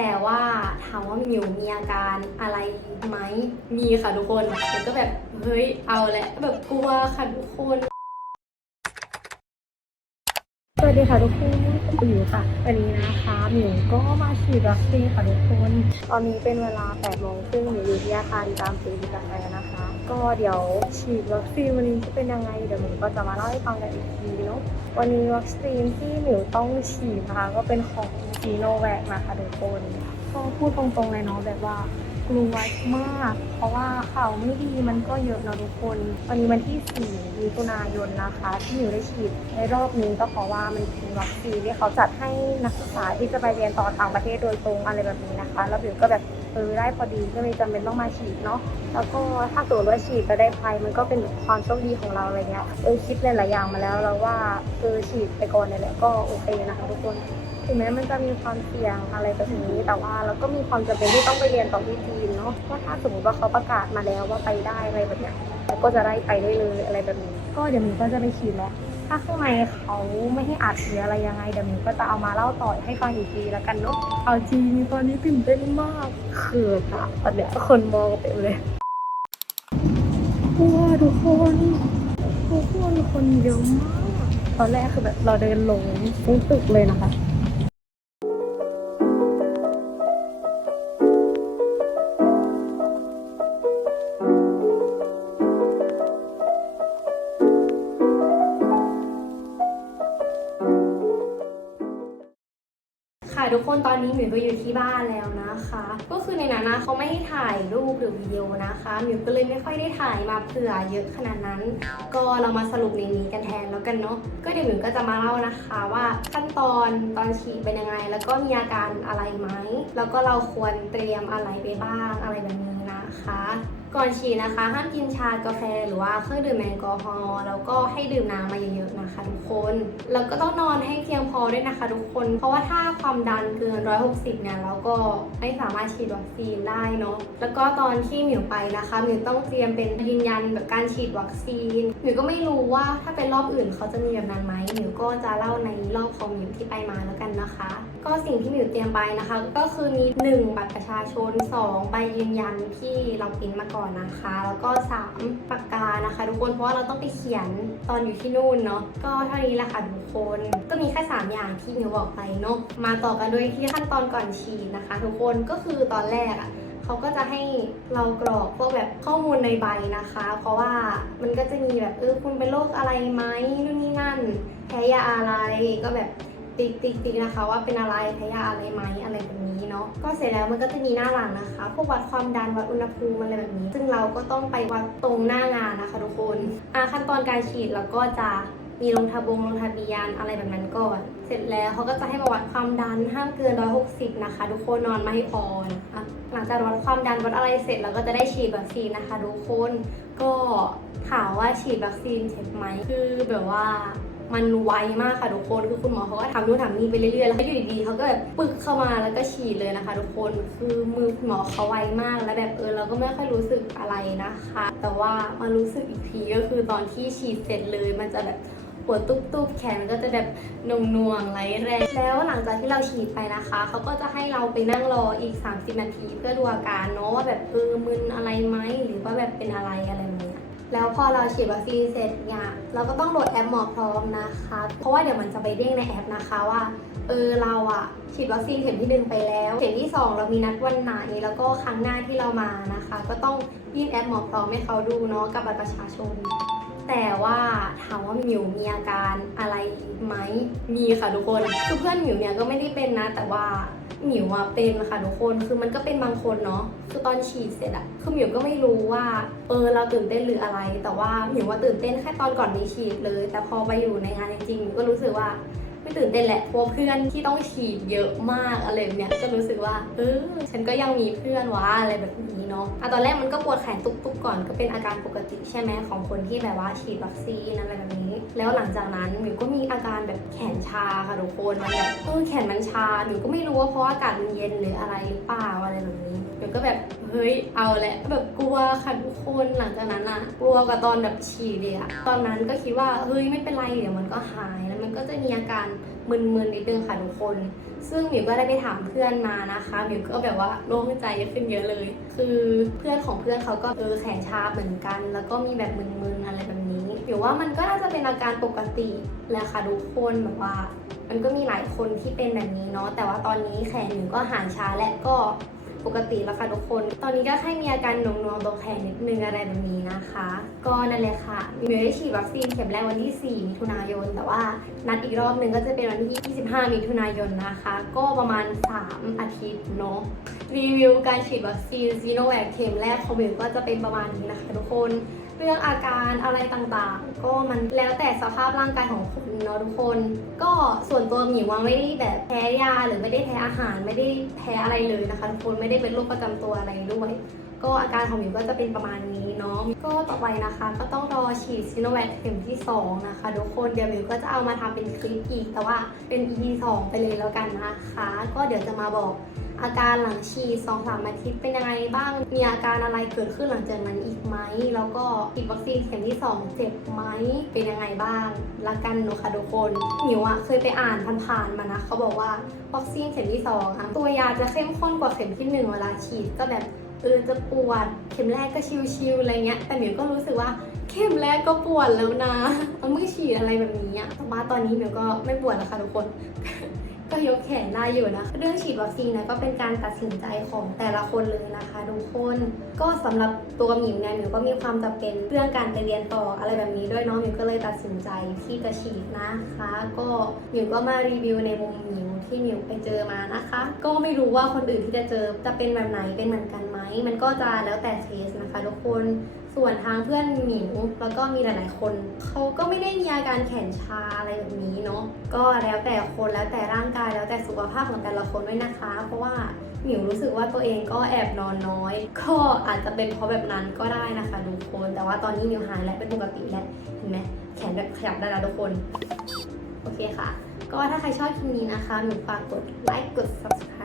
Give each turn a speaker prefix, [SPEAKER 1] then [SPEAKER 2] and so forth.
[SPEAKER 1] แต่ว่าถามว่าหมิวมีอาการอะไรไหมมีค่ะทุกคนแต่ก็แบบเฮ้ยเอาแหละแบบกลัวค่ะทุกคน
[SPEAKER 2] วัสดีค่ะทุกคนหมิวค่ะ วันนี้นะคะหมิวก็มาฉีดวัคซีนค่ะทุกคน ตอนนี้เป็นเวลา8โมงครึ่งหมิวอยู่ที่อาคารตามสีกาแฟนะคะ ก็เดี๋ยวฉีดวัคซีนวันนี้จะเป็นยังไงเดี๋ยวหมิวก็จะมาเล่าให้ฟังกันอีกทีเนาะ วันนี้วัคซีนที่หมิวต้องฉีดนะคะก็เป็นของซีโนแวคนะคะทุกคน ก็พูดตรงๆเลยเนาะแบบว่า กลัวมาก เพราะว่าข่าวไม่ดีมันก็เยอะนะทุกคน วันนี้วันที่ 4 มิถุนายนนะคะ ที่หมิวได้ฉีดในรอบนี้ก็เพราะว่ามันเป็นวัคซีนที่เขาจัดให้นักศึกษาที่จะไปเรียนต่อต่างประเทศโดยตรงอะไรแบบนี้นะคะ แล้วบิวก็แบบ เออได้พอดีก็เลยจำเป็นต้องมาฉีดเนาะแล้วก็ถ้าตัวว่าฉีดแล้วได้ภัยมันก็เป็นความโชคดีของเราอะไรเงี้ยเออคิดหลายๆอย่างมาแล้วแล้วว่าเออฉีดไปก่อนเนี่ยแหละก็โอเคนะคะทุกคนถึงแม้มันจะมีความเสี่ยงอะไรแบบนี้แต่ว่าเราก็มีความจำเป็นที่ต้องไปเรียนต่อที่จีนเนาะว่าถ้าสมมติว่าเขาประกาศมาแล้วว่าไปได้อะไรแบบเนี้ยเราก็จะได้ไปได้เลยอะไรแบบนี้ ก็เดี๋ยวมินก็จะไปฉีดแล้ว ถ้าข้างในเขาไม่ให้อัดหรืออะไรยังไงเดี๋ยวมินก็จะเอามาเล่าต่อให้ฟังอีกทีแล้วกันเนาะเอาจริงตอนนี้ตื่นเต้นมากเขินอะตอนเนี้ยคนมองเต็มเลยว้าทุกคนทุกคนคนเยอะมากตอนแรกคือแบบเราเดินลงทั้งตึกเลยนะคะ
[SPEAKER 1] ทุกคนตอนนี้หมิวก็อยู่ที่บ้านแล้วนะคะ ก็คือในนั้นนะเขาไม่ให้ถ่ายรูปหรือวิดีโอนะคะหมิวก็เลยไม่ค่อยได้ถ่ายมาเผื่อเยอะขนาดนั้น ก็เรามาสรุปในนี้กันแทนแล้วกันเนาะก็เดี๋ยวหมิวก็จะมาเล่านะคะว่าขั้นตอนตอนฉีดเป็นยังไง แล้วก็มีอาการอะไรไหมแล้วก็เราควรเตรียมอะไรไปบ้างอะไรแบบนี้นะคะก่อนฉีดนะคะ ห้ามกินชากาแฟหรือว่าเครื่องดื่มแอลกอฮอล์แล้วก็ให้ดื่มน้ำมาเยอะๆนะคะ ทุกคน แล้วก็ต้องนอนให้เพียงพอด้วยนะคะ ทุกคน เพราะว่าถ้าความดันเกิน 160 เนี่ยเราก็ไม่สามารถฉีดวัคซีนได้เนาะแล้วก็ตอนที่หมิวไปนะคะหมิวต้องเตรียมเป็นยืนยันแบบการฉีดวัคซีนหมิวก็ไม่รู้ว่าถ้าเป็นรอบอื่นเขาจะมีแบบนั้นไหมหมิวก็จะเล่าในรอบของหมิวที่ไปมาแล้วกันนะคะ ก็สิ่งที่หมิวเตรียมไปนะคะ ก็คือมี 1 บัตรประชาชน 2 ใบยืนยันที่เราพิมพ์มาก่อนนะคะ แล้วก็ 3 ปากกานะคะ ทุกคนเพราะว่าเราต้องไปเขียนตอนอยู่ที่นู่นเนาะก็เท่านี้แหละค่ะทุกคนก็มีแค่3อย่างที่หมิวบอกไปเนาะมาต่อกันด้วยที่ขั้นตอนก่อนฉีดนะคะ ทุกคนก็คือตอนแรกอะเขาก็จะให้เรากรอกพวกแบบข้อมูลในใบนะคะ เพราะว่ามันก็จะมีแบบเออคุณเป็นโรคอะไรไหมนู่นนี่นั่นแพ้ยาอะไรก็แบบติ๊กติ๊กติ๊กนะคะ ว่าเป็นอะไรแพ้ยาอะไรไหมอะไรแบบนี้ เนาะก็เสร็จแล้วมันก็จะมีหน้าหลังนะคะ พวกวัดความดันวัดอุณหภูมิอะไรแบบนี้ ซึ่งเราก็ต้องไปวัดตรงหน้างานนะคะทุกคนอะขั้นตอนการฉีดเราก็จะมีลงทะบงลงทะเบียนอะไรแบบนั้นก่อน เสร็จแล้วเขาก็จะให้มาวัดความดันห้ามเกิน 160 นะคะ ทุกคนนอนไม่ให้พอนหลังจากวัดความดันวัดอะไรเสร็จเราก็จะได้ฉีดวัคซีนนะคะ ทุกคน ก็ถามว่าฉีดวัคซีนเสร็จไหมคือแบบว่า มันไวมากค่ะทุกคนคือคุณหมอเขาก็ทำนู่นทำนี่ไปเรื่อยๆแล้วอยู่ดีๆเขาก็แบบปึกเข้ามาแล้วก็ฉีดเลยนะคะ ทุกคนคือมือคุณหมอเขาไวมากแล้วแบบเออเราก็ไม่ค่อยรู้สึกอะไรนะคะ แต่ว่ามารู้สึกอีกทีก็คือตอนที่ฉีดเสร็จเลยมันจะแบบปวดตุ๊บๆแขนก็จะแบบหน่วงๆไหลแรงแล้วหลังจากที่เราฉีดไปนะคะเขาก็จะให้เราไปนั่งรออีก 30 นาทีเพื่อดูอาการเนาะว่าแบบเออมึนอะไรไหมหรือว่าแบบเป็นอะไรอะไรแบบนี้ แล้วพอเราฉีดวัคซีนเสร็จเนี่ยเราก็ต้องโหลดแอปหมอพร้อมนะคะ เพราะว่าเดี๋ยวมันจะไปเด้งในแอปนะคะว่าเออเราอะฉีดวัคซีนเข็มที่หนึ่งไปแล้วเข็มที่สองเรามีนัดวันไหนแล้วก็ครั้งหน้าที่เรามานะคะ ก็ต้องยื่นแอปหมอพร้อมให้เขาดูเนาะกับบัตรประชาชน แต่ว่าถามว่าหมิวมีอาการอะไรไหมมีค่ะทุกคนคือเพื่อนหมิวเนี่ยก็ไม่ได้เป็นนะ แต่ว่าหมิวอะเป็นค่ะทุกคนคือมันก็เป็นบางคนเนาะคือตอนฉีดเสร็จอะคือหมิวก็ไม่รู้ว่าเออเราตื่นเต้นหรืออะไร แต่ว่าหมิวว่าตื่นเต้นแค่ตอนก่อนมีฉีดเลย แต่พอไปอยู่ในงานจริงๆหมิวก็รู้สึกว่า ไม่ตื่นเต้นแหละเพราะเพื่อนที่ต้องฉีดเยอะมากอะไรแบบเนี้ยก็รู้สึกว่าเออฉันก็ยังมีเพื่อนวะอะไรแบบนี้เนาะอะตอนแรกมันก็ปวดแขนตุกๆก่อนก็เป็นอาการปกติใช่ไหมของคนที่แบบว่าฉีดวัคซีนอะไรแบบนี้ แล้วหลังจากนั้นหมิวก็มีอาการแบบแขนชาค่ะทุกคนมันแบบเออแขนมันชาหมิวก็ไม่รู้ว่าเพราะอากาศมันเย็นหรืออะไรหรือเปล่าอะไรแบบนี้หมิวก็แบบ เฮ้ยเอาแหละแบบกลัวค่ะทุกคนหลังจากนั้นอะกลัวกับตอนแบบฉีดเลยอะตอนนั้นก็คิดว่าเฮ้ยไม่เป็นไรเดี๋ยวมันก็หายแล้วมันก็จะมีอาการมึนๆนิดนึงค่ะทุกคน ซึ่งหมิวก็ได้ไปถามเพื่อนมานะคะหมิวก็แบบว่าโล่งใจขึ้นเยอะเลย คือเพื่อนของเพื่อนเขาก็เออแขนชาเหมือนกัน แล้วก็มีแบบมึนๆอะไรแบบนี้หมิวว่ามันก็น่าจะเป็นอาการปกติแหละค่ะทุกคนแบบว่า มันก็มีหลายคนที่เป็นแบบนี้เนาะแต่ว่าตอนนี้แขนหมิวก็หายชาและก็ ปกติแล้วค่ะทุกคน ตอนนี้ก็แค่มีอาการหน่วงๆตรงแขนนิดนึงอะไรแบบนี้นะคะ ก็นั่นแหละค่ะหมิวได้ฉีดวัคซีนเข็มแรกวันที่ 4 มิถุนายน แต่ว่านัดอีกรอบหนึ่งก็จะเป็นวันที่ 25 มิถุนายนนะคะ ก็ประมาณ 3 อาทิตย์เนาะรีวิวการฉีดวัคซีนซีโนแวคเข็มแรกของหมิวก็จะเป็นประมาณนี้นะคะทุกคน เรื่องอาการอะไรต่างๆ ก็มันแล้วแต่สภาพร่างกายของคนเนาะทุกคน ก็ส่วนตัวหมิวว่าไม่ได้แบบแพ้ยาหรือไม่ได้แพ้อาหารไม่ได้แพ้อะไรเลยนะคะทุกคนไม่ได้เป็นโรคประจำตัวอะไรด้วย ก็อาการของหมิวก็จะเป็นประมาณนี้เนาะก็ต่อไปนะคะ ก็ต้องรอฉีดซีโนแวคเข็มที่ 2 นะคะทุกคนเดี๋ยวหมิวก็จะเอามาทำเป็นคลิปอีก แต่ว่าเป็น EP 2 ไปเลยแล้วกันนะคะ ก็เดี๋ยวจะมาบอกอาการหลังฉีดสองสามอาทิตย์เป็นยังไงบ้าง มีอาการอะไรเกิดขึ้นหลังจากนั้นอีกไหม แล้วก็ฉีดวัคซีนเข็มที่ 2 เจ็บไหม เป็นยังไงบ้าง ละกันหนูค่ะทุกคนหมิวอะเคยไปอ่านผ่านๆมานะเขาบอกว่าวัคซีนเข็มที่2อะตัวยาจะเข้มข้นกว่าเข็มที่1เวลาฉีดก็แบบ เออจะปวดเข็มแรกก็ชิวๆอะไรเงี้ย แต่หมิวก็รู้สึกว่าเข็มแรกก็ปวดแล้วนะมันเมื่อฉีดอะไรแบบนี้อะแต่ว่าตอนนี้หมิวก็ไม่ปวดแล้วค่ะทุกคน ก็ยกแขนได้อยู่นะ เรื่องฉีดวัคซีนนะก็เป็นการตัดสินใจของแต่ละคนเลยนะคะทุกคน ก็สำหรับตัวหมิวเนี่ยหมิวก็มีความจำเป็นเรื่องการไปเรียนต่ออะไรแบบนี้ด้วยเนาะหมิวก็เลยตัดสินใจที่จะฉีดนะคะ ก็หมิวก็มารีวิวในมุมหมิวที่หมิวไปเจอมานะคะ ก็ไม่รู้ว่าคนอื่นที่จะเจอจะเป็นแบบไหนเป็นเหมือนกันไหมมันก็จะแล้วแต่เคสนะคะ ทุกคน ส่วนทางเพื่อนหมิวแล้วก็มีหลายๆคน เขาก็ไม่ได้มีอาการแขนชาอะไรแบบนี้เนาะก็แล้วแต่คนแล้วแต่ร่างกายแล้วแต่สุขภาพของแต่ละคนด้วยนะคะ เพราะว่าหมิวรู้สึกว่าตัวเองก็แอบนอนน้อย ก็อาจจะเป็นเพราะแบบนั้นก็ได้นะคะทุกคน แต่ว่าตอนนี้หมิวหายแล้วเป็นปกติแล้วเห็นไหมแขนแบบขยับได้แล้วทุกคนโอเคค่ะก็ถ้าใครชอบคลิปนี้นะคะหนูฝากกดไลค์ กด subscribe